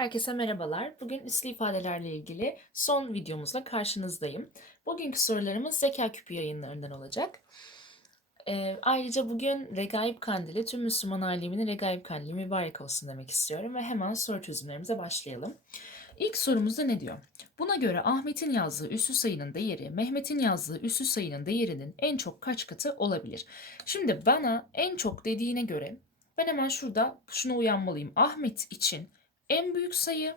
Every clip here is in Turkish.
Herkese merhabalar. Bugün üslü ifadelerle ilgili son videomuzla karşınızdayım. Bugünkü sorularımız Zeka Küpü yayınlarından olacak. Ee, ayrıca bugün Regaib Kandili, tüm Müslüman aleminin Regaib Kandili mübarek olsun demek istiyorum ve hemen soru çözümlerimize başlayalım. İlk sorumuzda ne diyor? Buna göre Ahmet'in yazdığı üssü sayının değeri, Mehmet'in yazdığı üssü sayının değerinin en çok kaç katı olabilir? Şimdi bana en çok dediğine göre ben hemen şurada şuna uyanmalıyım. Ahmet için en büyük sayı,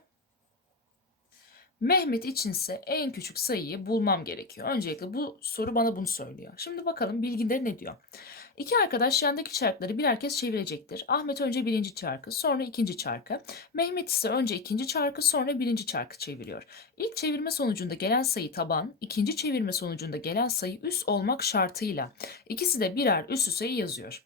Mehmet içinse en küçük sayıyı bulmam gerekiyor. Öncelikle bu soru bana bunu söylüyor. Şimdi bakalım bilginde ne diyor? İki arkadaş yandaki çarkları birer kez çevirecektir. Ahmet önce birinci çarkı, sonra ikinci çarkı. Mehmet ise önce ikinci çarkı, sonra birinci çarkı çeviriyor. İlk çevirme sonucunda gelen sayı taban, ikinci çevirme sonucunda gelen sayı üs olmak şartıyla ikisi de birer üssü sayı yazıyor.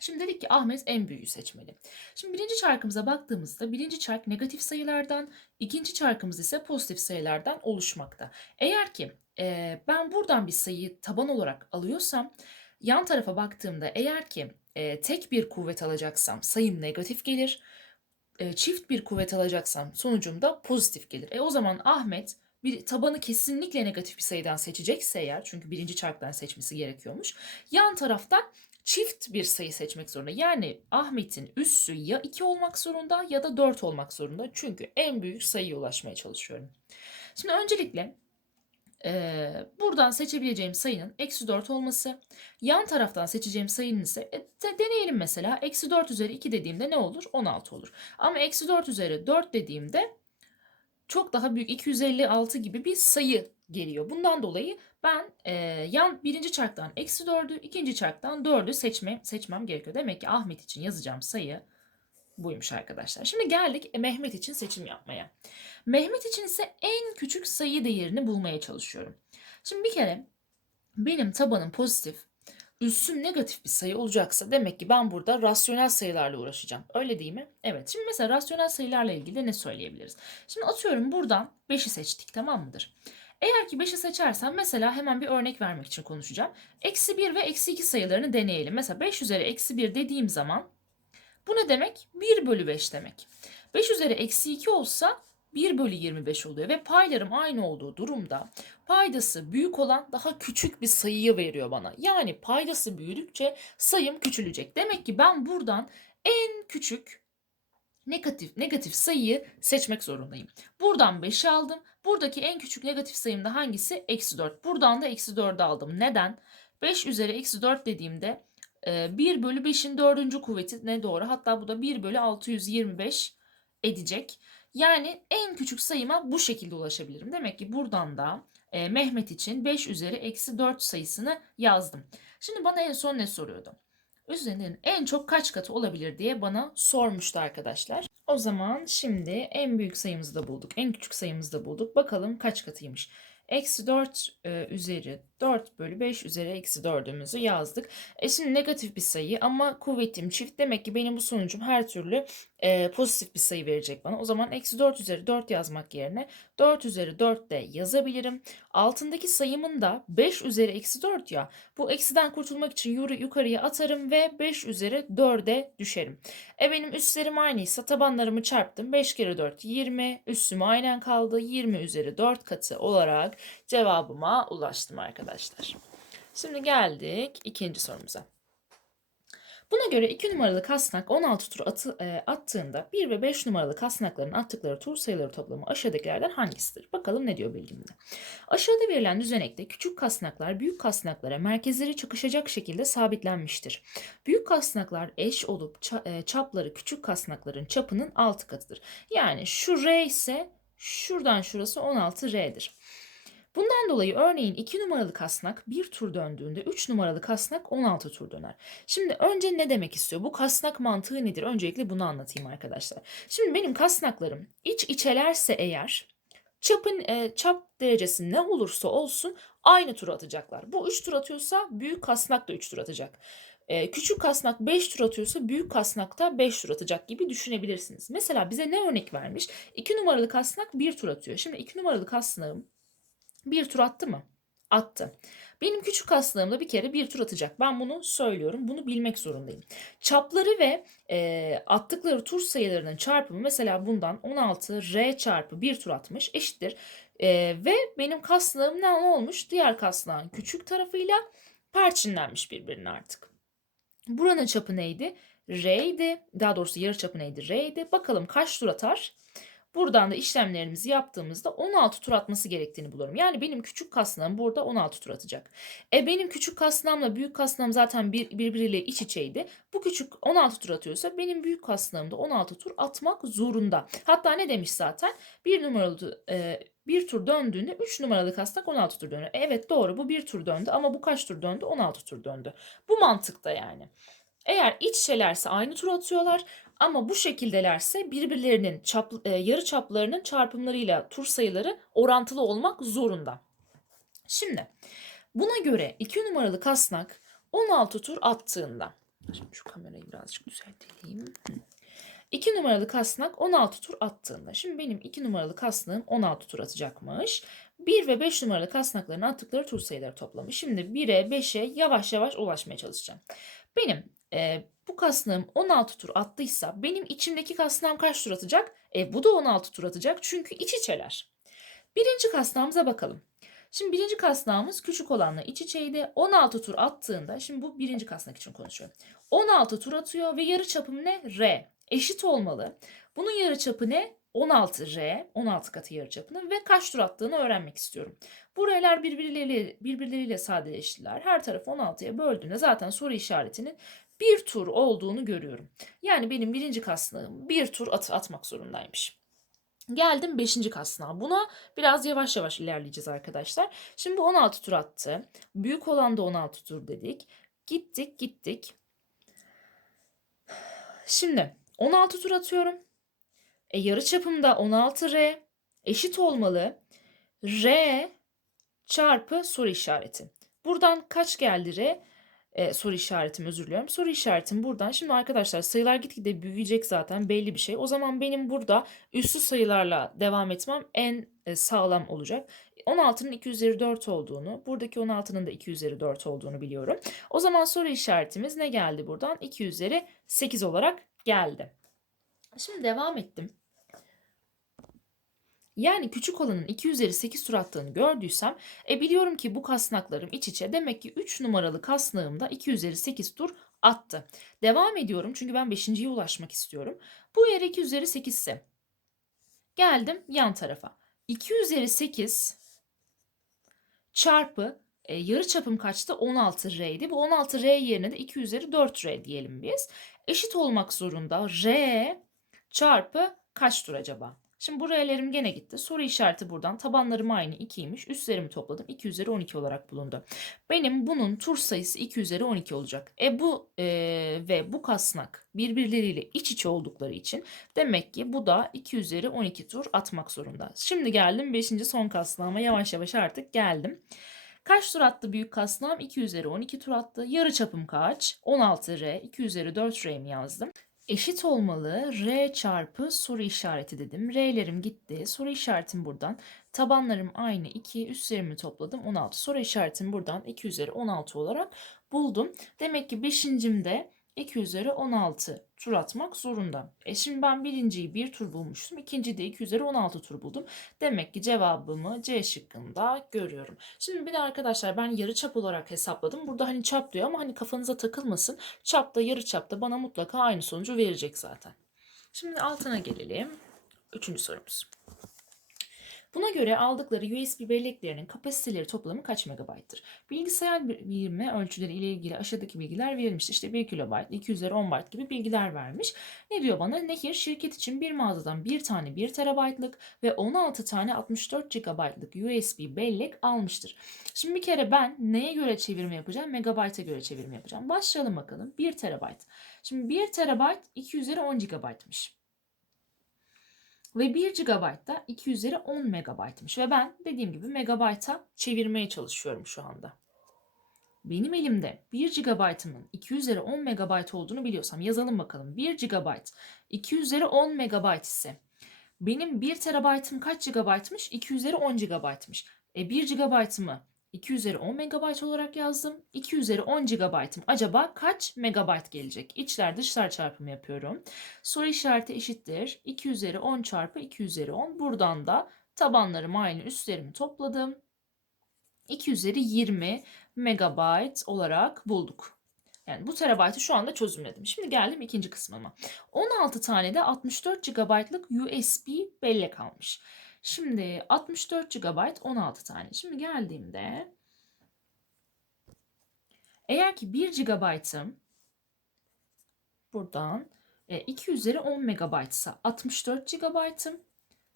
Şimdi dedik ki Ahmet en büyüğü seçmeli. Şimdi birinci çarkımıza baktığımızda birinci çark negatif sayılardan, ikinci çarkımız ise pozitif sayılardan oluşmakta. Eğer ki e, ben buradan bir sayıyı taban olarak alıyorsam yan tarafa baktığımda eğer ki e, tek bir kuvvet alacaksam sayım negatif gelir. E, çift bir kuvvet alacaksam sonucum da pozitif gelir. E o zaman Ahmet bir tabanı kesinlikle negatif bir sayıdan seçecekse eğer çünkü birinci çarktan seçmesi gerekiyormuş. Yan taraftan çift bir sayı seçmek zorunda. Yani Ahmet'in üssü ya 2 olmak zorunda ya da 4 olmak zorunda. Çünkü en büyük sayıya ulaşmaya çalışıyorum. Şimdi öncelikle e, buradan seçebileceğim sayının eksi 4 olması. Yan taraftan seçeceğim sayının ise e, de, deneyelim mesela. Eksi 4 üzeri 2 dediğimde ne olur? 16 olur. Ama eksi 4 üzeri 4 dediğimde çok daha büyük 256 gibi bir sayı geliyor. Bundan dolayı ben e, yan birinci çarktan eksi 4'ü, ikinci çarktan 4'ü seçme, seçmem gerekiyor. Demek ki Ahmet için yazacağım sayı buymuş arkadaşlar. Şimdi geldik Mehmet için seçim yapmaya. Mehmet için ise en küçük sayı değerini bulmaya çalışıyorum. Şimdi bir kere benim tabanım pozitif, üssüm negatif bir sayı olacaksa demek ki ben burada rasyonel sayılarla uğraşacağım. Öyle değil mi? Evet. Şimdi mesela rasyonel sayılarla ilgili ne söyleyebiliriz? Şimdi atıyorum buradan 5'i seçtik tamam mıdır? Eğer ki 5'i seçersem mesela hemen bir örnek vermek için konuşacağım. Eksi 1 ve eksi 2 sayılarını deneyelim. Mesela 5 üzeri eksi 1 dediğim zaman bu ne demek? 1 bölü 5 demek. 5 üzeri eksi 2 olsa 1 bölü 25 oluyor ve paylarım aynı olduğu durumda paydası büyük olan daha küçük bir sayıyı veriyor bana. Yani paydası büyüdükçe sayım küçülecek. Demek ki ben buradan en küçük negatif negatif sayıyı seçmek zorundayım. Buradan 5'i aldım. Buradaki en küçük negatif sayım da hangisi? Eksi 4. Buradan da eksi 4'ü aldım. Neden? 5 üzeri eksi 4 dediğimde 1 bölü 5'in 4. kuvveti ne doğru? Hatta bu da 1 bölü 625 edecek. Yani en küçük sayıma bu şekilde ulaşabilirim. Demek ki buradan da e, Mehmet için 5 üzeri eksi 4 sayısını yazdım. Şimdi bana en son ne soruyordu? Üzerinin en çok kaç katı olabilir diye bana sormuştu arkadaşlar. O zaman şimdi en büyük sayımızı da bulduk. En küçük sayımızı da bulduk. Bakalım kaç katıymış. Eksi 4 e, üzeri 4 bölü 5 üzeri eksi 4'ümüzü yazdık. E şimdi negatif bir sayı ama kuvvetim çift. Demek ki benim bu sonucum her türlü e, pozitif bir sayı verecek bana. O zaman eksi 4 üzeri 4 yazmak yerine 4 üzeri 4 de yazabilirim. Altındaki sayımın da 5 üzeri eksi 4 ya. Bu eksiden kurtulmak için yukarıya atarım ve 5 üzeri 4'e düşerim. E benim üstlerim aynıysa tabanlarımı çarptım. 5 kere 4 20. Üstüm aynen kaldı. 20 üzeri 4 katı olarak cevabıma ulaştım arkadaşlar. Şimdi geldik ikinci sorumuza. Buna göre 2 numaralı kasnak 16 tur atı, e, attığında 1 ve 5 numaralı kasnakların attıkları tur sayıları toplamı aşağıdakilerden hangisidir? Bakalım ne diyor bilgimde. Aşağıda verilen düzenekte küçük kasnaklar büyük kasnaklara merkezleri çakışacak şekilde sabitlenmiştir. Büyük kasnaklar eş olup e, çapları küçük kasnakların çapının 6 katıdır. Yani şu R ise şuradan şurası 16R'dir. Bundan dolayı örneğin 2 numaralı kasnak bir tur döndüğünde 3 numaralı kasnak 16 tur döner. Şimdi önce ne demek istiyor? Bu kasnak mantığı nedir? Öncelikle bunu anlatayım arkadaşlar. Şimdi benim kasnaklarım iç içelerse eğer çapın e, çap derecesi ne olursa olsun aynı tur atacaklar. Bu 3 tur atıyorsa büyük kasnak da 3 tur atacak. E, küçük kasnak 5 tur atıyorsa büyük kasnak da 5 tur atacak gibi düşünebilirsiniz. Mesela bize ne örnek vermiş? 2 numaralı kasnak 1 tur atıyor. Şimdi 2 numaralı kasnağım bir tur attı mı? Attı. Benim küçük aslığımda bir kere bir tur atacak. Ben bunu söylüyorum. Bunu bilmek zorundayım. Çapları ve e, attıkları tur sayılarının çarpımı mesela bundan 16 R çarpı bir tur atmış eşittir. E, ve benim kaslığım ne olmuş? Diğer kaslağın küçük tarafıyla perçinlenmiş birbirine artık. Buranın çapı neydi? R'ydi. Daha doğrusu yarı çapı neydi? R'ydi. Bakalım kaç tur atar? Buradan da işlemlerimizi yaptığımızda 16 tur atması gerektiğini bulurum. Yani benim küçük kasnağım burada 16 tur atacak. E benim küçük kasnağımla büyük kasnağım zaten bir, birbiriyle iç içeydi. Bu küçük 16 tur atıyorsa benim büyük kasnağım da 16 tur atmak zorunda. Hatta ne demiş zaten? Bir numaralı e, bir tur döndüğünde 3 numaralı kasnak 16 tur dönüyor. Evet doğru bu bir tur döndü ama bu kaç tur döndü? 16 tur döndü. Bu mantıkta yani. Eğer iç içelerse aynı tur atıyorlar ama bu şekildelerse birbirlerinin çap, e, yarı çaplarının çarpımlarıyla tur sayıları orantılı olmak zorunda. Şimdi buna göre 2 numaralı kasnak 16 tur attığında Şimdi şu kamerayı birazcık düzeltelim. 2 numaralı kasnak 16 tur attığında. Şimdi benim 2 numaralı kasnağım 16 tur atacakmış. 1 ve 5 numaralı kasnakların attıkları tur sayıları toplamı. Şimdi 1'e 5'e yavaş yavaş ulaşmaya çalışacağım. Benim e, bu kasnağım 16 tur attıysa benim içimdeki kasnağım kaç tur atacak? E, bu da 16 tur atacak çünkü iç içeler. Birinci kasnağımıza bakalım. Şimdi birinci kasnağımız küçük olanla iç içeydi. 16 tur attığında, şimdi bu birinci kasnak için konuşuyorum. 16 tur atıyor ve yarı çapım ne? R. Eşit olmalı. Bunun yarı çapı ne? 16R, 16 katı yarı çapını ve kaç tur attığını öğrenmek istiyorum. Bu R'ler birbirleriyle, birbirleriyle sadeleştiler. Her tarafı 16'ya böldüğünde zaten soru işaretinin bir tur olduğunu görüyorum. Yani benim birinci kasnağım bir tur at atmak zorundaymış. Geldim 5. kasnağa. Buna biraz yavaş yavaş ilerleyeceğiz arkadaşlar. Şimdi 16 tur attı. Büyük olan da 16 tur dedik. Gittik gittik. Şimdi 16 tur atıyorum. E, yarı çapımda 16R eşit olmalı. R çarpı soru işareti. Buradan kaç geldi R? E, soru işaretim özür diliyorum. Soru işaretim buradan. Şimdi arkadaşlar sayılar gitgide büyüyecek zaten belli bir şey. O zaman benim burada üslü sayılarla devam etmem en e, sağlam olacak. 16'nın 2 üzeri 4 olduğunu, buradaki 16'nın da 2 üzeri 4 olduğunu biliyorum. O zaman soru işaretimiz ne geldi buradan? 2 üzeri 8 olarak geldi. Şimdi devam ettim. Yani küçük olanın 2 üzeri 8 tur attığını gördüysem e biliyorum ki bu kasnaklarım iç içe demek ki 3 numaralı kasnağımda 2 üzeri 8 tur attı. Devam ediyorum çünkü ben 5.ye ulaşmak istiyorum. Bu yer 2 üzeri 8 ise geldim yan tarafa. 2 üzeri 8 çarpı e, yarı çapım kaçtı? 16R'ydi. Bu 16R yerine de 2 üzeri 4R diyelim biz. Eşit olmak zorunda. R çarpı kaç tur acaba? Şimdi bu R'lerim gene gitti. Soru işareti buradan. Tabanlarım aynı 2'ymiş. Üstlerimi topladım. 2 üzeri 12 olarak bulundu. Benim bunun tur sayısı 2 üzeri 12 olacak. E bu e, ve bu kasnak birbirleriyle iç içe oldukları için demek ki bu da 2 üzeri 12 tur atmak zorunda. Şimdi geldim 5. son kasnağıma yavaş yavaş artık geldim. Kaç tur attı büyük kasnağım? 2 üzeri 12 tur attı. Yarı çapım kaç? 16R. 2 üzeri 4R mi yazdım? Eşit olmalı R çarpı soru işareti dedim. R'lerim gitti. Soru işaretim buradan. Tabanlarım aynı 2. Üstlerimi topladım 16. Soru işaretim buradan 2 üzeri 16 olarak buldum. Demek ki 5.'imde 2 üzeri 16 tur atmak zorunda. E şimdi ben birinciyi bir tur bulmuştum. İkinciyi de 2 üzeri 16 tur buldum. Demek ki cevabımı C şıkkında görüyorum. Şimdi bir de arkadaşlar ben yarı çap olarak hesapladım. Burada hani çap diyor ama hani kafanıza takılmasın. Çap da yarı çap da bana mutlaka aynı sonucu verecek zaten. Şimdi altına gelelim. Üçüncü sorumuz. Buna göre aldıkları USB belleklerinin kapasiteleri toplamı kaç megabayttır? Bilgisayar birimi ölçüleri ile ilgili aşağıdaki bilgiler verilmiş. İşte 1 kilobayt, 2 üzeri 10 byte gibi bilgiler vermiş. Ne diyor bana? Nehir şirket için bir mağazadan bir tane 1 terabaytlık ve 16 tane 64 GB'lık USB bellek almıştır. Şimdi bir kere ben neye göre çevirme yapacağım? Megabayt'a göre çevirme yapacağım. Başlayalım bakalım. 1 terabayt. Şimdi 1 terabayt 2 üzeri 10 GB'mış. Ve 1 GB da 2 üzeri 10 MB'mış. Ve ben dediğim gibi megabayta çevirmeye çalışıyorum şu anda. Benim elimde 1 GB'ımın 2 üzeri 10 MB olduğunu biliyorsam yazalım bakalım. 1 GB 2 üzeri 10 MB ise benim 1 TB'ım kaç GB'mış? 2 üzeri 10 GB'mış. E 1 GB'ımı 2 üzeri 10 megabayt olarak yazdım. 2 üzeri 10 gigabaytım. Acaba kaç megabayt gelecek? İçler dışlar çarpımı yapıyorum. Soru işareti eşittir. 2 üzeri 10 çarpı 2 üzeri 10. Buradan da tabanlarımı aynı üstlerimi topladım. 2 üzeri 20 megabayt olarak bulduk. Yani bu terabaytı şu anda çözümledim. Şimdi geldim ikinci kısmıma. 16 tane de 64 GB'lık USB bellek almış. Şimdi 64 GB 16 tane. Şimdi geldiğimde eğer ki 1 GB'ım buradan e, 2 üzeri 10 MB ise 64 GB'ım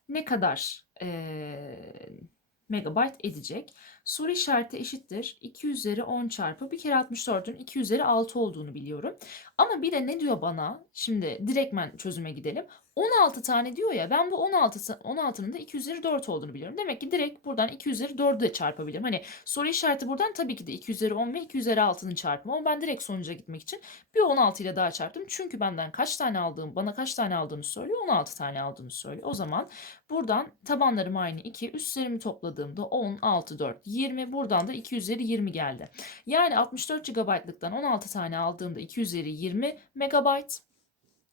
ne kadar e, megabayt edecek? Soru işareti eşittir. 2 üzeri 10 çarpı bir kere 64'ün 2 üzeri 6 olduğunu biliyorum. Ama bir de ne diyor bana? Şimdi direktmen çözüme gidelim. 16 tane diyor ya ben bu 16 16'nın da 2 üzeri 4 olduğunu biliyorum. Demek ki direkt buradan 2 üzeri 4'ü de çarpabilirim. Hani soru işareti buradan tabii ki de 2 üzeri 10 ve 2 üzeri 6'nın çarpımı. Ama ben direkt sonuca gitmek için bir 16 ile daha çarptım. Çünkü benden kaç tane aldığım, bana kaç tane aldığını söylüyor. 16 tane aldığını söylüyor. O zaman buradan tabanlarım aynı 2, üstlerimi topladığımda 10, 6, 4, 20. Buradan da 2 üzeri 20 geldi. Yani 64 GB'lıktan 16 tane aldığımda 2 üzeri 20 megabayt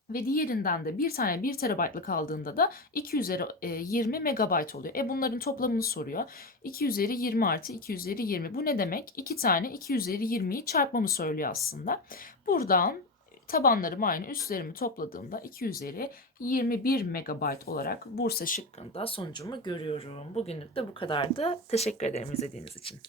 ve diğerinden de bir tane 1 terabaytlık aldığında da 2 üzeri e, 20 megabayt oluyor. E bunların toplamını soruyor. 2 üzeri 20 artı 2 üzeri 20. Bu ne demek? 2 tane 2 üzeri 20'yi çarpmamı söylüyor aslında. Buradan tabanlarım aynı üstlerimi topladığımda 2 üzeri 21 megabayt olarak Bursa şıkkında sonucumu görüyorum. Bugünlük de bu kadardı. Teşekkür ederim izlediğiniz için.